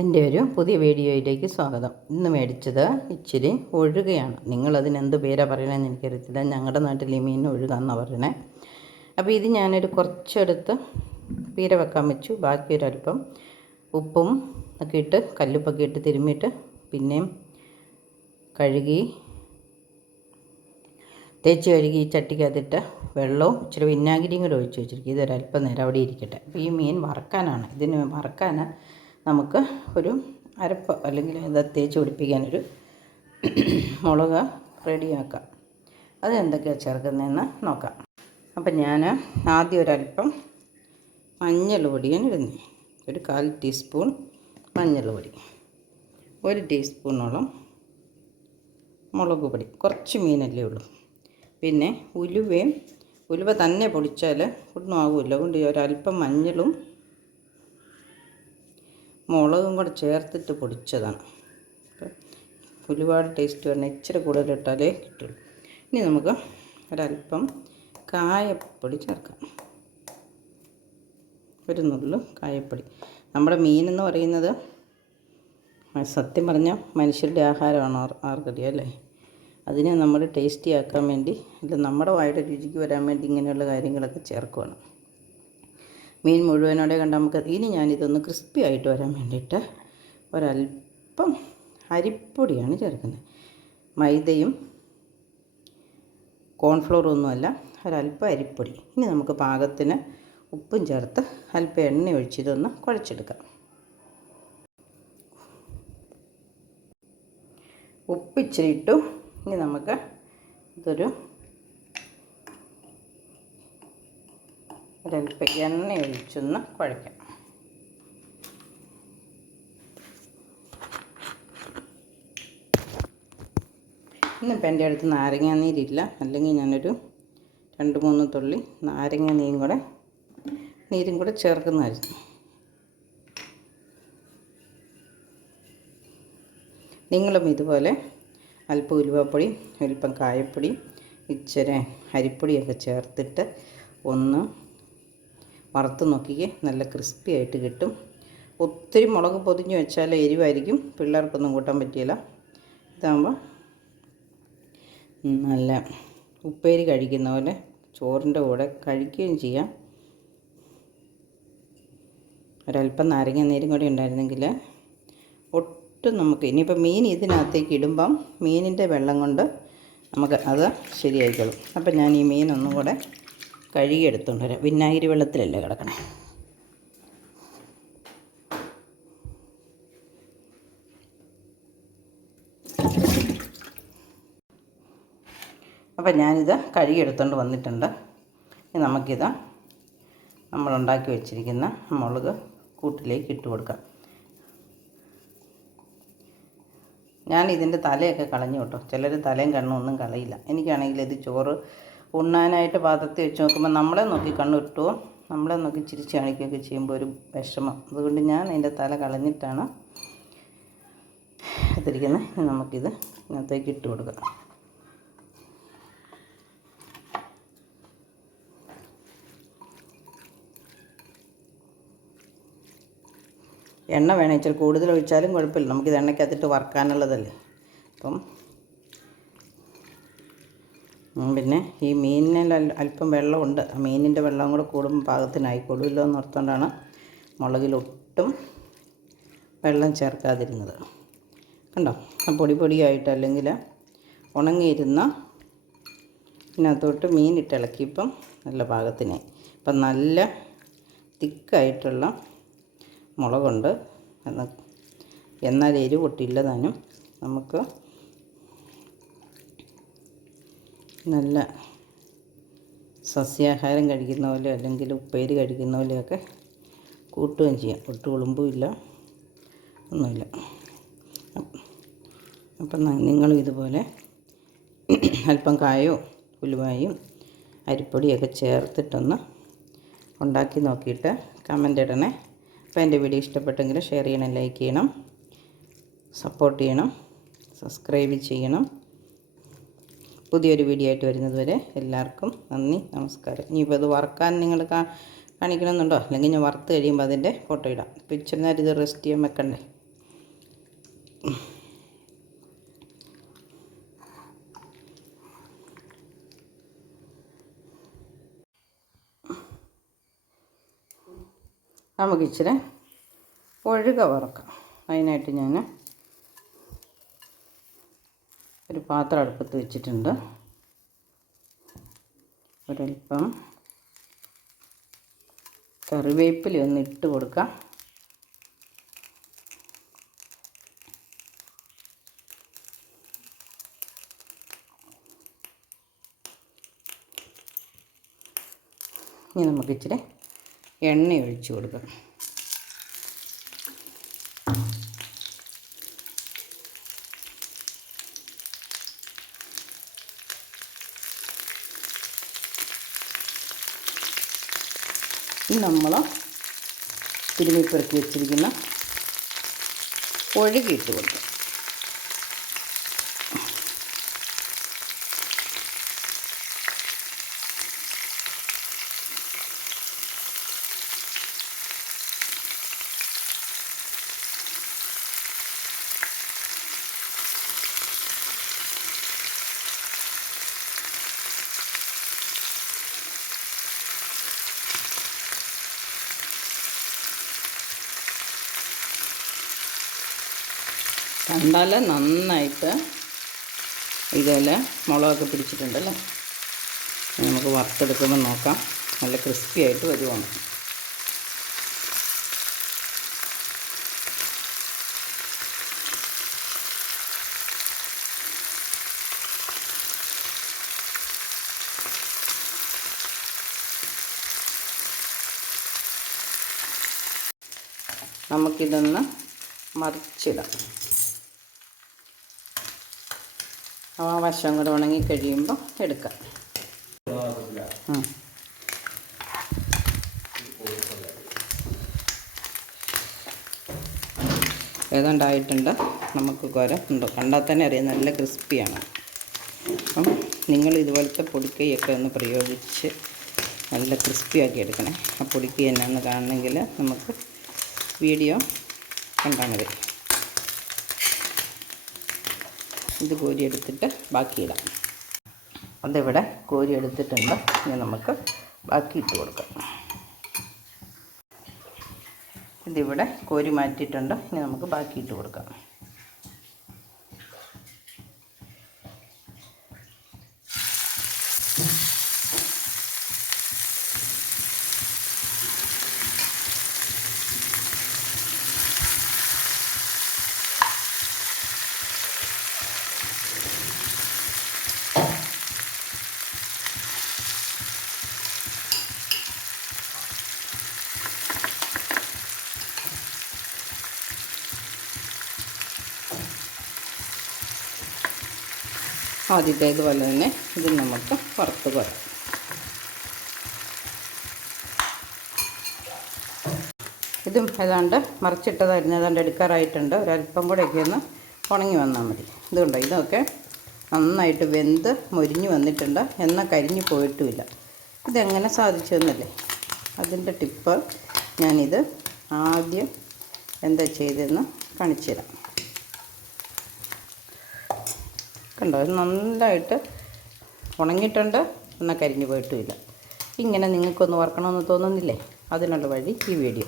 എന്റെ ഒരു പുതിയ വീഡിയോയിലേക്ക് സ്വാഗതം. ഇന്ന് മേടിച്ചത് ഇച്ചിരി ഒഴുകയാണ്. നിങ്ങളതിന് എന്ത് പേരാ പറയണമെന്ന് എനിക്കറിയത്തില്ല. ഞങ്ങളുടെ നാട്ടിൽ ഈ മീൻ ഒഴുകാന്നാണ് പറയണേ. അപ്പോൾ ഇത് ഞാനൊരു കുറച്ചെടുത്ത് പീര വെക്കാൻ വെച്ചു. ബാക്കി ഒരല്പം ഉപ്പും ഒക്കെ ഇട്ട് കല്ലുപ്പൊക്കെ ഇട്ട് തിരുമ്മിയിട്ട് പിന്നെയും കഴുകി തേച്ച് കഴുകി ചട്ടിക്കകത്തിട്ട് വെള്ളവും ഇച്ചിരി വിനാഗിരിയും കൂടെ ഒഴിച്ച് വെച്ചിരിക്കും. ഇതൊരല്പം നേരം അവിടെ ഇരിക്കട്ടെ. അപ്പോൾ ഈ മീൻ വറക്കാനാണ്. ഇതിന് വറക്കാൻ നമുക്ക് ഒരു അരപ്പ് അല്ലെങ്കിൽ ഇത് തേച്ച് പിടിപ്പിക്കാനൊരു മുളക് റെഡിയാക്കാം. അത് എന്തൊക്കെയാണ് ചേർക്കുന്നതെന്ന് നോക്കാം. അപ്പം ഞാൻ ആദ്യം ഒരല്പം മഞ്ഞൾ പൊടിയാണ് ഇടുന്നത് ഒരു കാൽ ടീസ്പൂൺ മഞ്ഞൾ പൊടി. ഒരു ടീസ്പൂണോളം മുളക് പൊടി. കുറച്ച് മീനല്ലേ ഉള്ളൂ. പിന്നെ ഉലുവയും ഉലുവ തന്നെ പൊടിച്ചാൽ ഒന്നും ആകില്ല അതുകൊണ്ട് ഒരല്പം മഞ്ഞളും മുളകും കൂടെ ചേർത്തിട്ട് പൊടിച്ചതാണ്. ഒരുപാട് ടേസ്റ്റ് വരണം. ഇച്ചിരി കൂടുതൽ ഇട്ടാലേ കിട്ടുള്ളൂ. ഇനി നമുക്ക് ഒരല്പം കായപ്പൊടി ചേർക്കാം. ഒരു നുള്ളു കായപ്പൊടി. നമ്മുടെ മീനെന്ന് പറയുന്നത് സത്യം പറഞ്ഞാൽ മനുഷ്യരുടെ ആഹാരമാണ് ആർക്കടി അല്ലേ? അതിനെ നമ്മൾ ടേസ്റ്റി ആക്കാൻ വേണ്ടി അല്ല നമ്മുടെ വായുടെ രുചിക്ക് വരാൻ വേണ്ടി ഇങ്ങനെയുള്ള കാര്യങ്ങളൊക്കെ ചേർക്കുവാണ്. മീൻ മുഴുവനോടെ കണ്ട് നമുക്ക് ഇനി ഞാനിതൊന്ന് ക്രിസ്പി ആയിട്ട് വരാൻ വേണ്ടിയിട്ട് ഒരല്പം അരിപ്പൊടിയാണ് ചേർക്കുന്നത്. മൈദയും കോൺഫ്ലോറും ഒന്നുമല്ല ഒരല്പം അരിപ്പൊടി. ഇനി നമുക്ക് പാകത്തിന് ഉപ്പും ചേർത്ത് അല്പം എണ്ണ ഒഴിച്ച് ഇതൊന്ന് കുഴച്ചെടുക്കാം. ഉപ്പ് ഇച്ചിരി ഇട്ടു. ഇനി നമുക്ക് ഇതൊരു ഒരല്പം എണ്ണ ഒഴിച്ചൊന്ന് കുഴയ്ക്കാം. ഇന്നിപ്പോൾ എന്റെ അടുത്ത് നാരങ്ങ നീരില്ല. അല്ലെങ്കിൽ ഞാനൊരു രണ്ട് മൂന്ന് തുള്ളി നാരങ്ങ നീരും കൂടെ നീരും കൂടെ ചേർക്കുന്നതായിരുന്നു നിങ്ങളും ഇതുപോലെ അല്പം ഉലുവപ്പൊടി അല്പം കായപ്പൊടി ഇച്ചിരി അരിപ്പൊടിയൊക്കെ ചേർത്തിട്ട് ഒന്ന് വറുത്ത് നോക്കിക്കേ. നല്ല ക്രിസ്പി ആയിട്ട് കിട്ടും. ഒത്തിരി മുളക് പൊതിഞ്ഞ് വെച്ചാൽ എരിവായിരിക്കും. പിള്ളേർക്കൊന്നും കൂട്ടാൻ പറ്റിയില്ല. ഇതാകുമ്പോൾ നല്ല ഉപ്പേരി കഴിക്കുന്ന പോലെ ചോറിന്റെ കൂടെ കഴിക്കുകയും ചെയ്യാം. ഒരല്പം നാരങ്ങ നീരും കൂടി ഉണ്ടായിരുന്നെങ്കിൽ ഒട്ടും നമുക്ക് ഇനിയിപ്പോൾ മീൻ ഇതിനകത്തേക്ക് ഇടുമ്പം മീനിന്റെ വെള്ളം കൊണ്ട് നമുക്ക് അത് ശരിയായിക്കോളും. അപ്പം ഞാൻ ഈ മീനൊന്നും കൂടെ കഴുകി എടുത്തുകൊണ്ട് വരാം. വിനാഗിരി വെള്ളത്തിലല്ലേ കിടക്കണേ? അപ്പം ഞാനിത് കഴുകി എടുത്തുകൊണ്ട് വന്നിട്ടുണ്ട്. ഇനി നമുക്കിത് നമ്മളുണ്ടാക്കി വെച്ചിരിക്കുന്ന മുളക് കൂട്ടിലേക്ക് ഇട്ട് കൊടുക്കാം. ഞാൻ ഇതിന്റെ തലയൊക്കെ കളഞ്ഞു കേട്ടോ. ചിലർ തലയും കണ്ണും ഒന്നും കളയില്ല. എനിക്കാണെങ്കിൽ ഇത് ചോറ് ഉണ്ണാനായിട്ട് പാത്രത്തിൽ വെച്ച് നോക്കുമ്പോൾ നമ്മളെ നോക്കി കണ്ണിട്ടുമോ നമ്മളെ നോക്കി ചിരിച്ച് കാണിക്കുകയൊക്കെ ചെയ്യുമ്പോൾ ഒരു വിഷമം. അതുകൊണ്ട് ഞാൻ അതിന്റെ തല കളഞ്ഞിട്ടാണ് എടുത്തിരിക്കുന്നത് നമുക്കിത് ഇതിനകത്തേക്ക് ഇട്ട് കൊടുക്കാം. എണ്ണ വേണം കൂടുതൽ ഒഴിച്ചാലും കുഴപ്പമില്ല. നമുക്കിത് എണ്ണയ്ക്കകത്തിട്ട് വറക്കാനുള്ളതല്ലേ? അപ്പം പിന്നെ ഈ മീനിനെ അല്പം വെള്ളമുണ്ട്. ആ മീനിന്റെ വെള്ളം കൂടെ കൂടുമ്പോൾ പാകത്തിനായിക്കൊള്ളുമല്ലോ എന്ന് ഓർത്തുകൊണ്ടാണ് മുളകിലൊട്ടും വെള്ളം ചേർക്കാതിരുന്നത്. കണ്ടോ? ആ പൊടി പൊടിയായിട്ട് അല്ലെങ്കിൽ ഉണങ്ങിയിരുന്ന ഇതിനകത്തോട്ട് മീനിട്ട് ഇളക്കിയപ്പം നല്ല പാകത്തിനായി. ഇപ്പം നല്ല തിക്കായിട്ടുള്ള മുളകുണ്ട്. എന്ന് എന്നാൽ എരിവ് പൊട്ടില്ല താനും നമുക്ക് നല്ല സസ്യാഹാരം കഴിക്കുന്ന പോലെ അല്ലെങ്കിൽ ഉപ്പേരി കഴിക്കുന്ന പോലെയൊക്കെ കൂട്ടുകയും ചെയ്യാം. ഒട്ടും കുളുമ്പുമില്ല ഒന്നുമില്ല. അപ്പം നിങ്ങളും ഇതുപോലെ അല്പം കായോ ഉലുവായും അരിപ്പൊടിയൊക്കെ ചേർത്തിട്ടൊന്ന് ഉണ്ടാക്കി നോക്കിയിട്ട് കമന്റ് ഇടണേ. അപ്പോൾ എന്റെ വീഡിയോ ഇഷ്ടപ്പെട്ടെങ്കിൽ ഷെയർ ചെയ്യണം ലൈക്ക് ചെയ്യണം സപ്പോർട്ട് ചെയ്യണം സബ്സ്ക്രൈബ് ചെയ്യണം. പുതിയൊരു വീഡിയോ ആയിട്ട് വരുന്നത് വരെ എല്ലാവർക്കും നന്ദി നമസ്കാരം. ഇനിയിപ്പോൾ ഇത് വറക്കാൻ നിങ്ങൾ കാ കാണിക്കണമെന്നുണ്ടോ? അല്ലെങ്കിൽ ഞാൻ വറുത്ത് കഴിയുമ്പോൾ അതിന്റെ ഫോട്ടോ ഇടാം. ഇപ്പോൾ ഇച്ചിരി നേരം ഇത് റെസ്റ്റ് ചെയ്യാൻ വെക്കണ്ടേ? നമുക്ക് ഇച്ചിരി ഒഴുക വറക്കാം. അതിനായിട്ട് ഞാൻ ഒരു പാത്രം അടുപ്പത്ത് വെച്ചിട്ടുണ്ട്. ഒരൽപ്പം കറിവേപ്പില ഒന്ന് ഇട്ട് കൊടുക്കാം. ഇനി നമുക്ക് ഇച്ചിരി എണ്ണ ഒഴിച്ച് കൊടുക്കാം. ഇനി നമ്മൾ തിരുമ്മിപ്പിറക്കി വെച്ചിരിക്കുന്ന ഒഴുകിയിട്ട് കൊടുക്കും. കണ്ടാൽ നന്നായിട്ട് ഇതുപോലെ മുളകൊക്കെ പിടിച്ചിട്ടുണ്ടല്ലേ? നമുക്ക് വറുത്തെടുക്കുമ്പോൾ നോക്കാം. നല്ല ക്രിസ്പി ആയിട്ട് വരുവാണ്. നമുക്കിതൊന്ന് മറിച്ചിടാം. ആ വശം കൂടെ ഉണങ്ങി കഴിയുമ്പോൾ എടുക്കാം. ഏതുണ്ടായിട്ടുണ്ട് നമുക്ക് കുര ഉണ്ടോ കണ്ടാൽ തന്നെ അറിയാം നല്ല ക്രിസ്പിയാണ്. അപ്പം നിങ്ങൾ ഇതുപോലത്തെ പൊടിക്കൈയൊക്കെ ഒന്ന് പ്രയോഗിച്ച് നല്ല ക്രിസ്പിയാക്കി എടുക്കണേ. ആ പൊടിക്കൈ എന്നാന്ന് കാണണമെങ്കിൽ നമുക്ക് വീഡിയോ കണ്ടാൽ മതി. ഇത് കോരി എടുത്തിട്ട് ബാക്കിയിടാം. അതിവിടെ കോരി എടുത്തിട്ടുണ്ട് ഇനി നമുക്ക് ബാക്കി ഇട്ട് കൊടുക്കാം. ഇതിവിടെ കോരി മാറ്റിയിട്ടുണ്ട്. ഇനി നമുക്ക് ബാക്കി ഇട്ട് കൊടുക്കാം. ആദ്യത്തെ പോലെ തന്നെ ഇത് നമുക്ക് പുറത്ത് കോരാം ഇതും ഏതാണ്ട് മറിച്ചിട്ടതായിരുന്നു ഏതാണ്ട് എടുക്കാറായിട്ടുണ്ട്. ഒരല്പം കൂടെയൊക്കെ ഒന്ന് ഉണങ്ങി വന്നാൽ മതി. ഇതുകൊണ്ടോ ഇതൊക്കെ നന്നായിട്ട് വെന്ത് മൊരിഞ്ഞു വന്നിട്ടുണ്ട്. എന്നാൽ കരിഞ്ഞു പോയിട്ടുമില്ല. ഇതെങ്ങനെ സാധിച്ചു എന്നല്ലേ? അതിന്റെ ടിപ്പ് ഞാനിത് ആദ്യം എന്താ ചെയ്തതെന്ന് കാണിച്ചു തരാം കണ്ടോ ഇത് നന്നായിട്ട് ഉണങ്ങിയിട്ടുണ്ട്. എന്നാൽ കരിഞ്ഞു പോയിട്ടുമില്ല. ഇങ്ങനെ നിങ്ങൾക്കൊന്ന് വറക്കണമെന്ന് തോന്നുന്നില്ലേ? അതിനുള്ള വഴി ഈ വീഡിയോ.